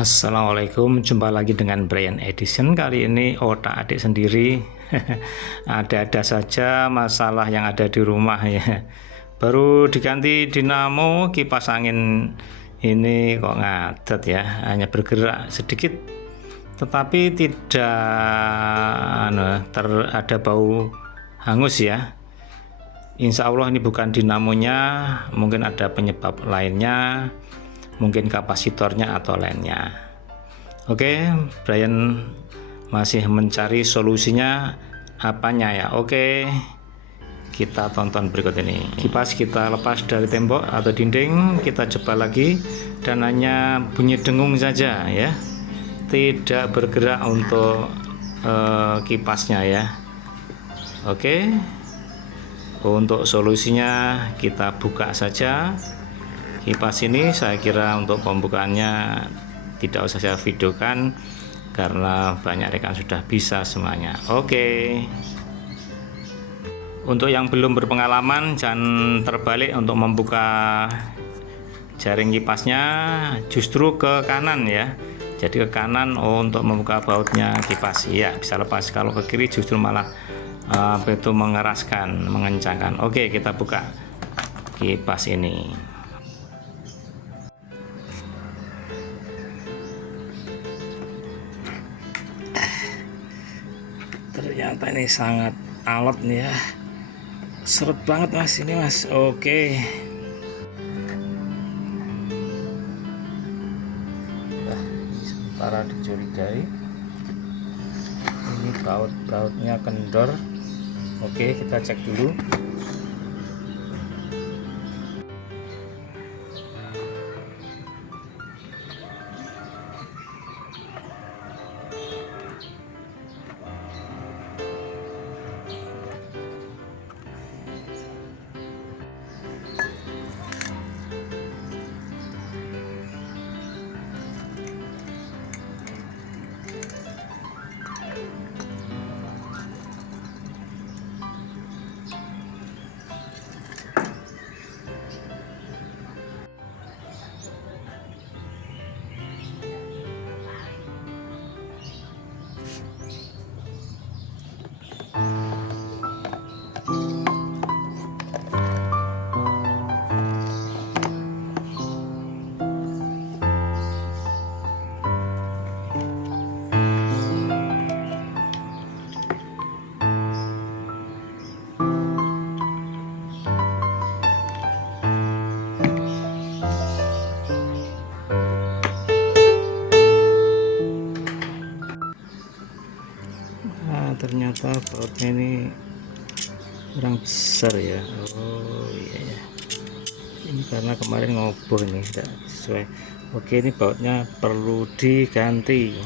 Assalamualaikum, jumpa lagi dengan Brian Edison. Kali ini otak adik sendiri. Ada-ada saja masalah yang ada di rumah ya. Baru diganti dinamo, kipas angin ini kok ngadet ya, hanya bergerak sedikit tetapi tidak ada bau hangus ya. Insya Allah ini bukan dinamonya, mungkin ada penyebab lainnya, mungkin kapasitornya atau lainnya. Oke, Brian masih mencari solusinya apanya ya. Oke, kita tonton berikut ini. Kipas kita lepas dari tembok atau dinding, kita coba lagi dan hanya bunyi dengung saja ya, tidak bergerak untuk kipasnya ya. Oke, untuk solusinya kita buka saja kipas ini. Saya kira untuk pembukaannya tidak usah saya videokan karena banyak rekan sudah bisa semuanya. Oke, untuk yang belum berpengalaman jangan terbalik untuk membuka jaring kipasnya, justru ke kanan ya. Jadi ke kanan untuk membuka bautnya kipas ya, bisa lepas. Kalau ke kiri justru malah itu mengeraskan, mengencangkan. Oke, kita buka kipas ini. Ternyata ini sangat alot nih ya, seret banget mas ini mas. Oke, sementara dicurigai ini bautnya kendor. Oke, kita cek dulu. Ternyata bautnya ini kurang besar ya. Oh iya ya, ini karena kemarin ngobor nih, tidak sesuai. Oke, ini bautnya perlu diganti.